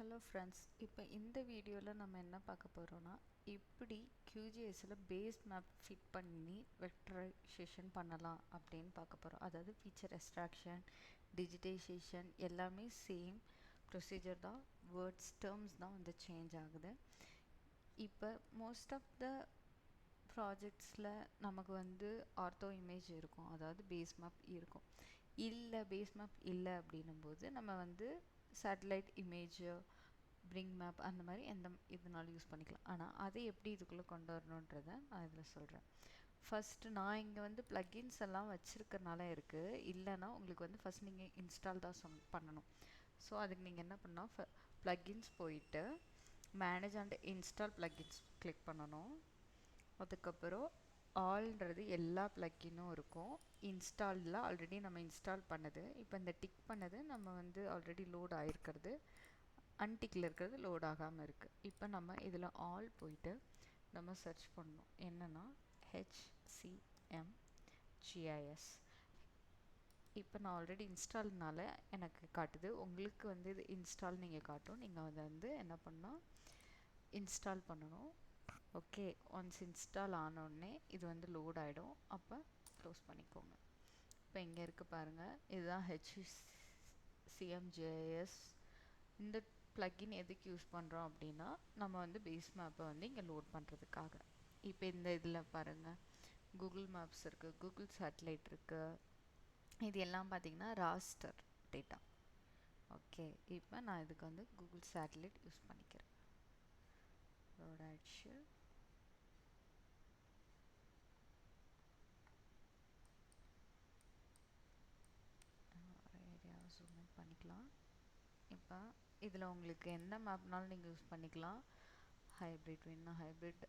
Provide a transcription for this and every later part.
Hello friends, இப்போ இந்த வீடியோவில் நம்ம என்ன பார்க்க போகிறோன்னா, எப்படி QGISல பேஸ் மேப் ஃபிட் பண்ணி வெக்டரைசேஷன் பண்ணலாம் அப்படின்னு பார்க்க போகிறோம். அதாவது ஃபீச்சர் எக்ஸ்ட்ராக்ஷன், டிஜிட்டைசேஷன் எல்லாமே சேம் ப்ரொசீஜர் தான். வேர்ட்ஸ் டேர்ம்ஸ் தான் வந்து சேஞ்ச் ஆகுது. இப்போ மோஸ்ட் ஆஃப் த ப்ராஜெக்ட்ஸில் நமக்கு வந்து ஆர்த்தோ இமேஜ் இருக்கும், அதாவது பேஸ் மேப் இருக்கும். இல்லை பேஸ் மேப் இல்லை அப்படின்னும்போது நம்ம வந்து சேட்டலைட் இமேஜ், பிரிங் மேப் அந்த மாதிரி எந்த இதனாலும் யூஸ் பண்ணிக்கலாம். ஆனால் அதை எப்படி இதுக்குள்ளே கொண்டு வரணுன்றதை நான் இதில் சொல்கிறேன். ஃபஸ்ட்டு நான் இங்கே வந்து ப்ளக்கின்ஸ் எல்லாம் வச்சுருக்கனால இருக்குது. இல்லைன்னா உங்களுக்கு வந்து ஃபஸ்ட் நீங்கள் இன்ஸ்டால் தான் பண்ணணும். ஸோ அதுக்கு நீங்கள் என்ன பண்ணால் ப்ளக்கின்ஸ் போயிட்டு manage and install plugins click பண்ணணும். அதுக்கப்புறம் ஆல்ன்றது எல்லா ப்ளக்கினும் இருக்கும். இன்ஸ்டாலில் ஆல்ரெடி நம்ம இன்ஸ்டால் பண்ணது, இப்போ இந்த டிக் பண்ணது நம்ம வந்து ஆல்ரெடி லோட் ஆகிருக்கிறது, அன்டிக்கில் இருக்கிறது லோட் ஆகாமல் இருக்குது. இப்போ நம்ம இதில் ஆல் போயிட்டு நம்ம சர்ச் பண்ணணும். என்னென்னா HCMGIS. இப்போ நான் ஆல்ரெடி இன்ஸ்டால்னால எனக்கு காட்டுது. உங்களுக்கு வந்து இது இன்ஸ்டால் நீங்கள் காட்டும். நீங்கள் அதை வந்து என்ன பண்ணால் இன்ஸ்டால் பண்ணணும். ஓகே, ஒன்ஸ் இன்ஸ்டால் ஆனோடனே இது வந்து லோட் ஆகிடும். அப்போ க்ளோஸ் பண்ணிக்கோங்க. இப்போ இங்கே இருக்குது பாருங்கள், இதுதான் HCMGIS. இந்த ப்ளக்கின் எதுக்கு யூஸ் பண்ணுறோம் அப்படின்னா, நம்ம வந்து பேஸ் மேப்பை வந்து இங்கே லோட் பண்ணுறதுக்காக. இப்போ இந்த இதில் பாருங்கள், கூகுள் மேப்ஸ் இருக்குது, கூகுள் சேட்டலைட் இருக்குது. இது எல்லாம் பார்த்திங்கன்னா ராஸ்டர் டேட்டா. ஓகே, இப்போ நான் இதுக்கு வந்து கூகுள் சேட்டலைட் யூஸ் பண்ணிக்கிறேன். லோட் ஆயிடுச்சு. ஏரியாவை ஜூம் இன் பண்ணிக்கலாம். இப்போ இதில் உங்களுக்கு எந்த மேப்னாலும் நீங்கள் யூஸ் பண்ணிக்கலாம். ஹைப்ரிட் வேணுன்னா ஹைப்ரிட்.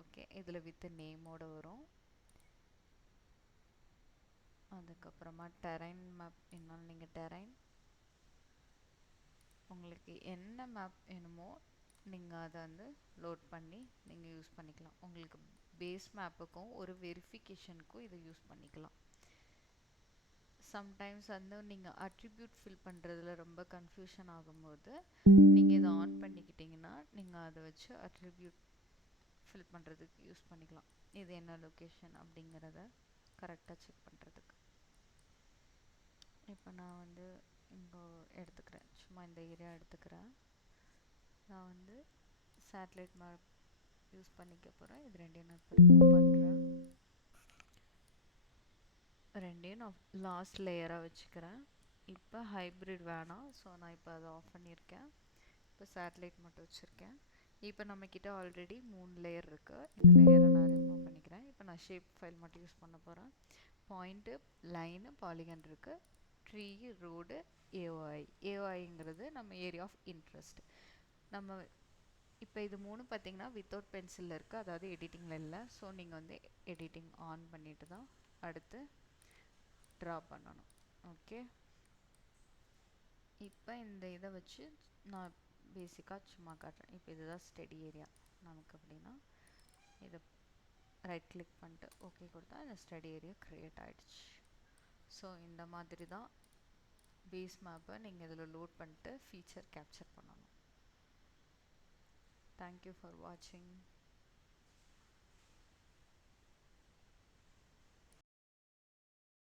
ஓகே, இதில் வித் நேமோடு வரும். அதுக்கப்புறமா டெரைன் மேப் வேணுனாலும் நீங்கள் டெரைன், உங்களுக்கு என்ன மேப் வேணுமோ நீங்கள் அதை வந்து லோட் பண்ணி நீங்கள் யூஸ் பண்ணிக்கலாம். உங்களுக்கு பேஸ் மேப்புக்கும் ஒரு வெரிஃபிகேஷனுக்கும் இதை யூஸ் பண்ணிக்கலாம். சம்டைம்ஸ் வந்து நீங்கள் அட்ரிபியூட் ஃபில் பண்ணுறதுல ரொம்ப கன்ஃபியூஷன் ஆகும்போது நீங்கள் இதை ஆன் பண்ணிக்கிட்டிங்கன்னா நீங்கள் அதை வச்சு அட்ரிபியூட் ஃபில் பண்ணுறதுக்கு யூஸ் பண்ணிக்கலாம். இது என்ன லொக்கேஷன் அப்படிங்கிறத கரெக்டாக செக் பண்ணுறதுக்கு. இப்போ நான் வந்து இங்கே எடுத்துக்கிறேன், சும்மா இந்த ஏரியா எடுத்துக்கிறேன். நான் வந்து சேட்டலைட் மேப் யூஸ் பண்ணிக்க போகிறேன். இது ரெண்டையும் நான் இப்போ ரிமூவ் பண்ணுறேன். ரெண்டையும் நான் லாஸ்ட் லேயராக வச்சுக்கிறேன். இப்போ ஹைப்ரிட் வேணாம், ஸோ நான் இப்போ அதை ஆஃப் பண்ணியிருக்கேன். இப்போ சேட்டலைட் மட்டும் வச்சுருக்கேன். இப்போ நம்மக்கிட்ட ஆல்ரெடி 3 லேயர் இருக்குது. இந்த லேயரை நான் ரிமூவ் பண்ணிக்கிறேன். இப்போ நான் ஷேப் ஃபைல் மட்டும் யூஸ் பண்ண போகிறேன். பாயிண்ட்டு, லைனு, பாலிகன் இருக்குது. ட்ரீ, ரோடு, ஏஓஐங்கிறது நம்ம ஏரியா ஆஃப் இன்ட்ரெஸ்ட். நம்ம இப்போ இது 3 பார்த்திங்கன்னா வித்தவுட் பென்சிலில் இருக்குது, அதாவது எடிட்டிங்கில் இல்லை. ஸோ நீங்கள் வந்து எடிட்டிங் ஆன் பண்ணிட்டு தான் அடுத்து ட்ரா பண்ணணும். ஓகே, இப்போ இந்த இதை வச்சு நான் பேசிக்காக சும்மா காட்டுறேன். இப்போ இதுதான் ஸ்டடி ஏரியா நமக்கு. அப்படின்னா இதை ரைட் கிளிக் பண்ணிட்டு ஓகே கொடுத்தா இந்த ஸ்டடி ஏரியா க்ரியேட் ஆகிடுச்சு. ஸோ இந்த மாதிரி தான் பேஸ் மேப்பை நீங்கள் இதில் லோட் பண்ணிட்டு ஃபீச்சர் கேப்சர் பண்ணணும். தேங்க்யூ ஃபார் வாட்சிங்.